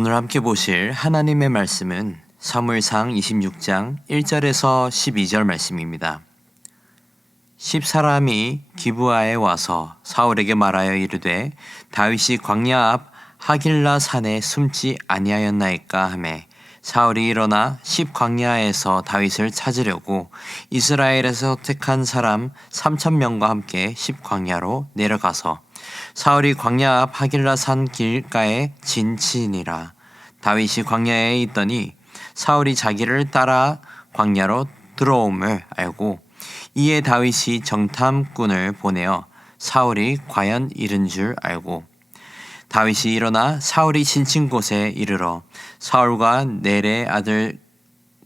오늘 함께 보실 하나님의 말씀은 사무엘상 26장 1절에서 12절 말씀입니다. 10사람이 기브아에 와서 사울에게 말하여 이르되 다윗이 광야 앞 하길라 산에 숨지 아니하였나이까 하매 사울이 일어나 10광야에서 다윗을 찾으려고 이스라엘에서 택한 사람 3,000명과 함께 10광야로 내려가서 사울이 광야 앞 하길라 산 길가에 진치니라. 다윗이 광야에 있더니 사울이 자기를 따라 광야로 들어옴을 알고 이에 다윗이 정탐꾼을 보내어 사울이 과연 이른 줄 알고 다윗이 일어나 사울이 진친 곳에 이르러 사울과 넬의 아들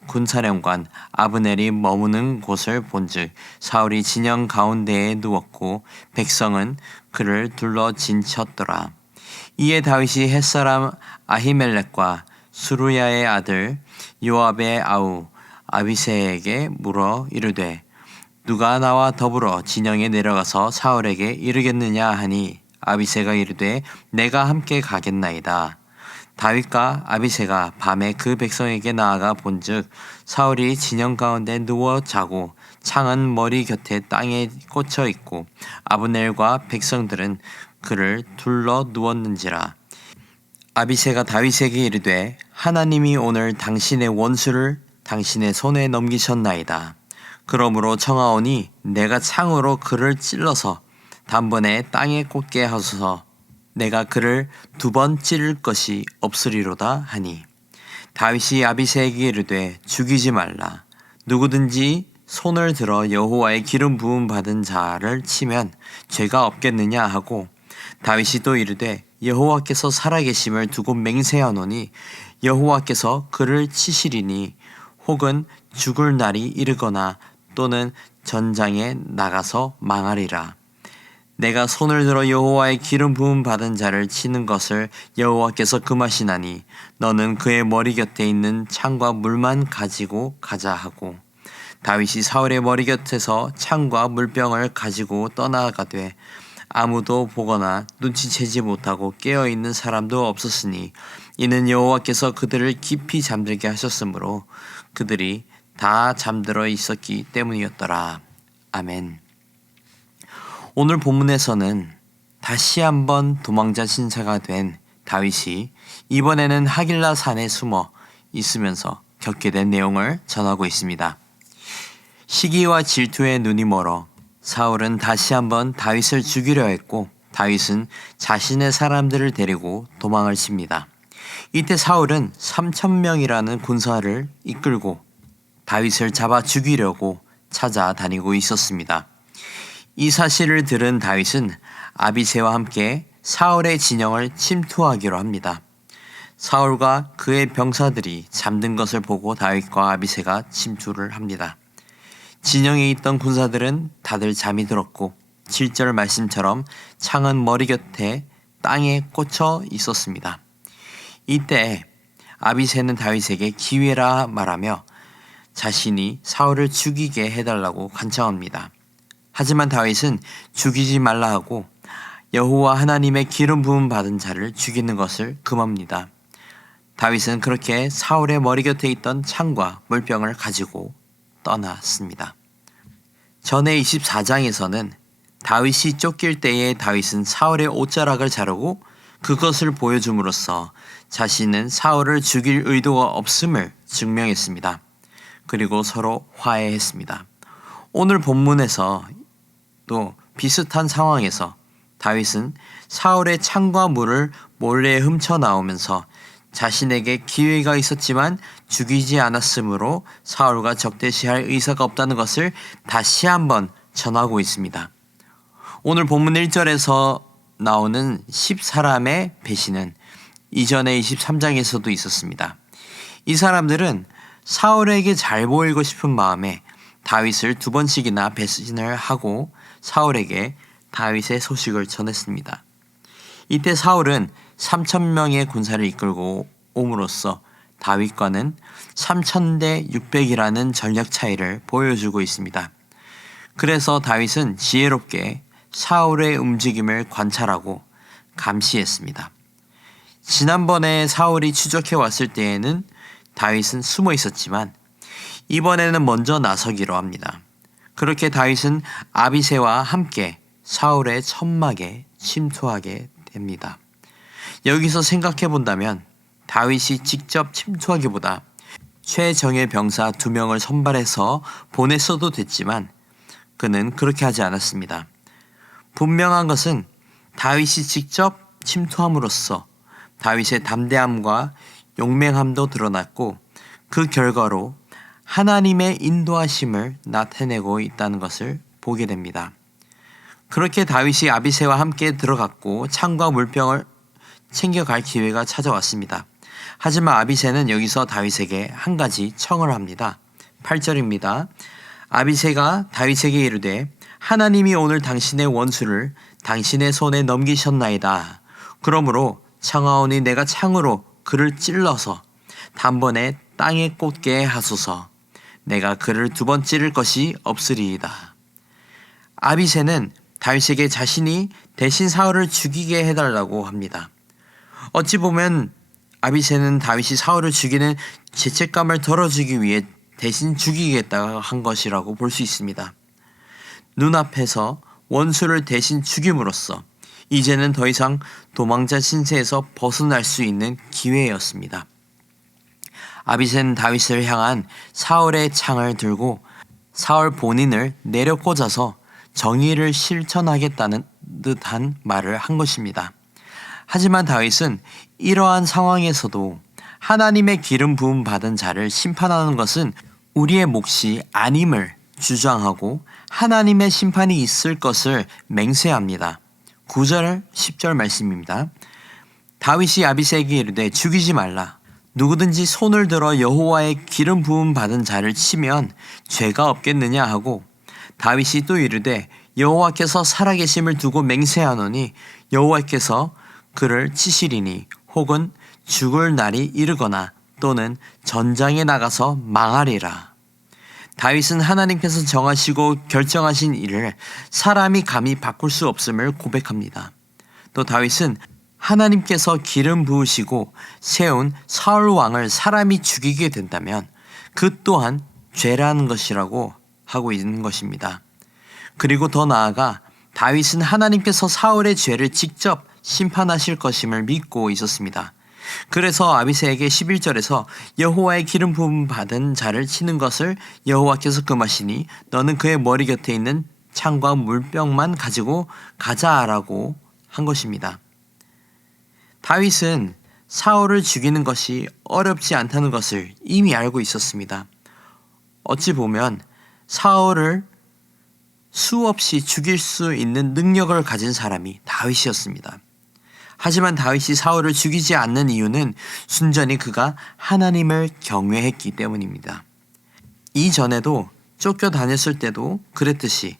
군사령관 아브넬이 머무는 곳을 본즉 사울이 진영 가운데에 누웠고 백성은 그를 둘러 진쳤더라. 이에 다윗이 햇사람 아히멜렉과 수루야의 아들 요압의 아우 아비새에게 물어 이르되 누가 나와 더불어 진영에 내려가서 사울에게 이르겠느냐 하니 아비새가 이르되 내가 함께 가겠나이다. 다윗과 아비새가 밤에 그 백성에게 나아가 본즉 사울이 진영 가운데 누워 자고 창은 머리 곁에 땅에 꽂혀 있고 아브넬과 백성들은 그를 둘러 누웠는지라. 아비새가 다윗에게 이르되 하나님이 오늘 당신의 원수를 당신의 손에 넘기셨나이다. 그러므로 청하오니 내가 창으로 그를 찔러서 단번에 땅에 꽂게 하소서. 내가 그를 2번 찌를 것이 없으리로다 하니 다윗이 아비새에게 이르되 죽이지 말라. 누구든지 손을 들어 여호와의 기름 부음 받은 자를 치면 죄가 없겠느냐 하고 다윗이 또 이르되 여호와께서 살아계심을 두고 맹세하노니 여호와께서 그를 치시리니 혹은 죽을 날이 이르거나 또는 전장에 나가서 망하리라. 내가 손을 들어 여호와의 기름 부음 받은 자를 치는 것을 여호와께서 금하시나니 너는 그의 머리 곁에 있는 창과 물만 가지고 가자 하고 다윗이 사울의 머리 곁에서 창과 물병을 가지고 떠나가되 아무도 보거나 눈치채지 못하고 깨어있는 사람도 없었으니 이는 여호와께서 그들을 깊이 잠들게 하셨으므로 그들이 다 잠들어 있었기 때문이었더라. 아멘. 오늘 본문에서는 다시 한번 도망자 신사가 된 다윗이 이번에는 하길라 산에 숨어 있으면서 겪게 된 내용을 전하고 있습니다. 시기와 질투에 눈이 멀어 사울은 다시 한번 다윗을 죽이려 했고 다윗은 자신의 사람들을 데리고 도망을 칩니다. 이때 사울은 3,000명이라는 군사를 이끌고 다윗을 잡아 죽이려고 찾아다니고 있었습니다. 이 사실을 들은 다윗은 아비새와 함께 사울의 진영을 침투하기로 합니다. 사울과 그의 병사들이 잠든 것을 보고 다윗과 아비새가 침투를 합니다. 진영에 있던 군사들은 다들 잠이 들었고 7절 말씀처럼 창은 머리 곁에 땅에 꽂혀 있었습니다. 이때 아비새는 다윗에게 기회라 말하며 자신이 사울을 죽이게 해달라고 간청합니다. 하지만 다윗은 죽이지 말라 하고 여호와 하나님의 기름 부음 받은 자를 죽이는 것을 금합니다. 다윗은 그렇게 사울의 머리 곁에 있던 창과 물병을 가지고 떠났습니다. 전에 24장에서는 다윗이 쫓길 때에 다윗은 사울의 옷자락을 자르고 그것을 보여줌으로써 자신은 사울을 죽일 의도가 없음을 증명했습니다. 그리고 서로 화해했습니다. 오늘 본문에서 또 비슷한 상황에서 다윗은 사울의 창과 물을 몰래 훔쳐 나오면서 자신에게 기회가 있었지만 죽이지 않았으므로 사울과 적대시할 의사가 없다는 것을 다시 한번 전하고 있습니다. 오늘 본문 1절에서 나오는 10사람의 배신은 이전의 23장에서도 있었습니다. 이 사람들은 사울에게 잘 보이고 싶은 마음에 다윗을 2번씩이나 배신을 하고 사울에게 다윗의 소식을 전했습니다. 이때 사울은 3,000명의 군사를 이끌고 옴으로써 다윗과는 3,000대 600이라는 전력 차이를 보여주고 있습니다. 그래서 다윗은 지혜롭게 사울의 움직임을 관찰하고 감시했습니다. 지난번에 사울이 추적해 왔을 때에는 다윗은 숨어 있었지만 이번에는 먼저 나서기로 합니다. 그렇게 다윗은 아비새와 함께 사울의 천막에 침투하게 됩니다. 여기서 생각해 본다면 다윗이 직접 침투하기보다 최정예 병사 2명을 선발해서 보냈어도 됐지만 그는 그렇게 하지 않았습니다. 분명한 것은 다윗이 직접 침투함으로써 다윗의 담대함과 용맹함도 드러났고 그 결과로 하나님의 인도하심을 나타내고 있다는 것을 보게 됩니다. 그렇게 다윗이 아비새와 함께 들어갔고 창과 물병을 챙겨갈 기회가 찾아왔습니다. 하지만 아비새는 여기서 다윗에게 한 가지 청을 합니다. 8절입니다. 아비새가 다윗에게 이르되 하나님이 오늘 당신의 원수를 당신의 손에 넘기셨나이다. 그러므로 청하오니 내가 창으로 그를 찔러서 단번에 땅에 꽂게 하소서. 내가 그를 2번 찌를 것이 없으리이다. 아비새는 다윗에게 자신이 대신 사울을 죽이게 해달라고 합니다. 어찌 보면 아비새는 다윗이 사울을 죽이는 죄책감을 덜어주기 위해 대신 죽이겠다 한 것이라고 볼 수 있습니다. 눈앞에서 원수를 대신 죽임으로써 이제는 더 이상 도망자 신세에서 벗어날 수 있는 기회였습니다. 아비새는 다윗을 향한 사울의 창을 들고 사울 본인을 내려 꽂아서 정의를 실천하겠다는 듯한 말을 한 것입니다. 하지만 다윗은 이러한 상황에서도 하나님의 기름 부음 받은 자를 심판하는 것은 우리의 몫이 아님을 주장하고 하나님의 심판이 있을 것을 맹세합니다. 9절 10절 말씀입니다. 다윗이 아비새에게 이르되 죽이지 말라. 누구든지 손을 들어 여호와의 기름 부음 받은 자를 치면 죄가 없겠느냐 하고 다윗이 또 이르되 여호와께서 살아계심을 두고 맹세하노니 여호와께서 그를 치시리니 혹은 죽을 날이 이르거나 또는 전장에 나가서 망하리라. 다윗은 하나님께서 정하시고 결정하신 일을 사람이 감히 바꿀 수 없음을 고백합니다. 또 다윗은 하나님께서 기름 부으시고 세운 사울 왕을 사람이 죽이게 된다면 그 또한 죄라는 것이라고 하고 있는 것입니다. 그리고 더 나아가 다윗은 하나님께서 사울의 죄를 직접 심판하실 것임을 믿고 있었습니다. 그래서 아비새에게 11절에서 여호와의 기름 부음 받은 자를 치는 것을 여호와께서 금하시니 너는 그의 머리 곁에 있는 창과 물병만 가지고 가자라고 한 것입니다. 다윗은 사울을 죽이는 것이 어렵지 않다는 것을 이미 알고 있었습니다. 어찌 보면 사울을 수없이 죽일 수 있는 능력을 가진 사람이 다윗이었습니다. 하지만 다윗이 사울을 죽이지 않는 이유는 순전히 그가 하나님을 경외했기 때문입니다. 이전에도 쫓겨다녔을 때도 그랬듯이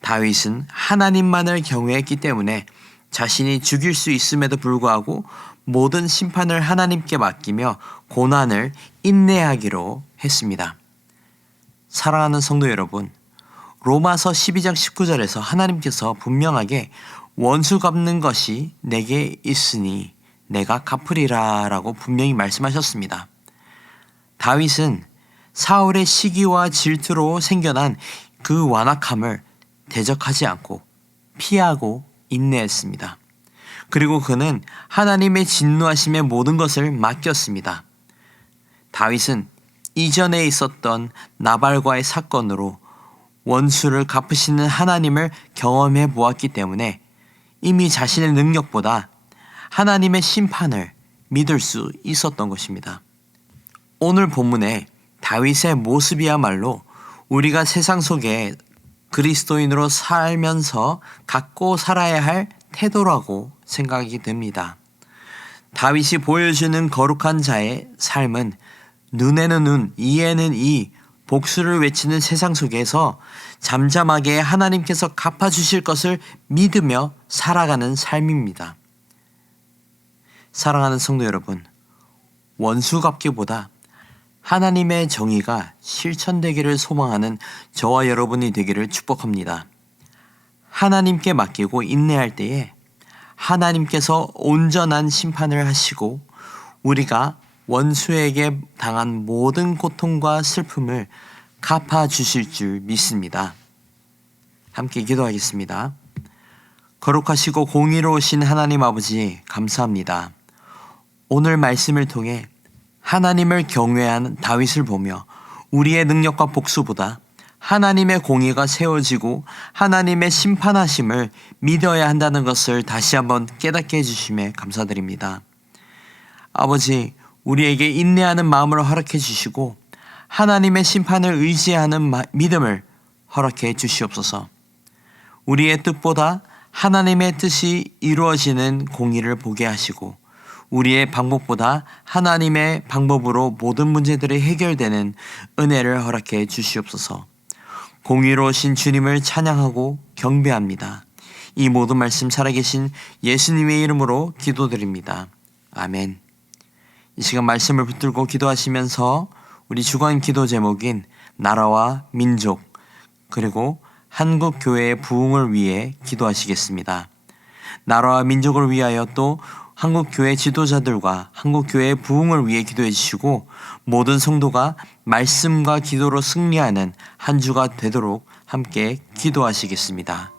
다윗은 하나님만을 경외했기 때문에 자신이 죽일 수 있음에도 불구하고 모든 심판을 하나님께 맡기며 고난을 인내하기로 했습니다. 사랑하는 성도 여러분, 로마서 12장 19절에서 하나님께서 분명하게 원수 갚는 것이 내게 있으니 내가 갚으리라 라고 분명히 말씀하셨습니다. 다윗은 사울의 시기와 질투로 생겨난 그 완악함을 대적하지 않고 피하고 인내했습니다. 그리고 그는 하나님의 진노하심의 모든 것을 맡겼습니다. 다윗은 이전에 있었던 나발과의 사건으로 원수를 갚으시는 하나님을 경험해 보았기 때문에 이미 자신의 능력보다 하나님의 심판을 믿을 수 있었던 것입니다. 오늘 본문의 다윗의 모습이야말로 우리가 세상 속에 그리스도인으로 살면서 갖고 살아야 할 태도라고 생각이 듭니다. 다윗이 보여주는 거룩한 자의 삶은 눈에는 눈, 이에는 이, 복수를 외치는 세상 속에서 잠잠하게 하나님께서 갚아주실 것을 믿으며 살아가는 삶입니다. 사랑하는 성도 여러분, 원수 갚기보다 하나님의 정의가 실천되기를 소망하는 저와 여러분이 되기를 축복합니다. 하나님께 맡기고 인내할 때에 하나님께서 온전한 심판을 하시고 우리가 원수에게 당한 모든 고통과 슬픔을 갚아주실 줄 믿습니다. 함께 기도하겠습니다. 거룩하시고 공의로우신 하나님 아버지 감사합니다. 오늘 말씀을 통해 하나님을 경외한 다윗을 보며 우리의 능력과 복수보다 하나님의 공의가 세워지고 하나님의 심판하심을 믿어야 한다는 것을 다시 한번 깨닫게 해주심에 감사드립니다. 아버지, 우리에게 인내하는 마음을 허락해 주시고 하나님의 심판을 의지하는 믿음을 허락해 주시옵소서. 우리의 뜻보다 하나님의 뜻이 이루어지는 공의를 보게 하시고 우리의 방법보다 하나님의 방법으로 모든 문제들이 해결되는 은혜를 허락해 주시옵소서. 공의로우신 주님을 찬양하고 경배합니다. 이 모든 말씀 살아계신 예수님의 이름으로 기도드립니다. 아멘. 이 시간 말씀을 붙들고 기도하시면서 우리 주간 기도 제목인 나라와 민족 그리고 한국 교회의 부흥을 위해 기도하시겠습니다. 나라와 민족을 위하여 또 한국 교회 지도자들과 한국 교회의 부흥을 위해 기도해 주시고 모든 성도가 말씀과 기도로 승리하는 한 주가 되도록 함께 기도하시겠습니다.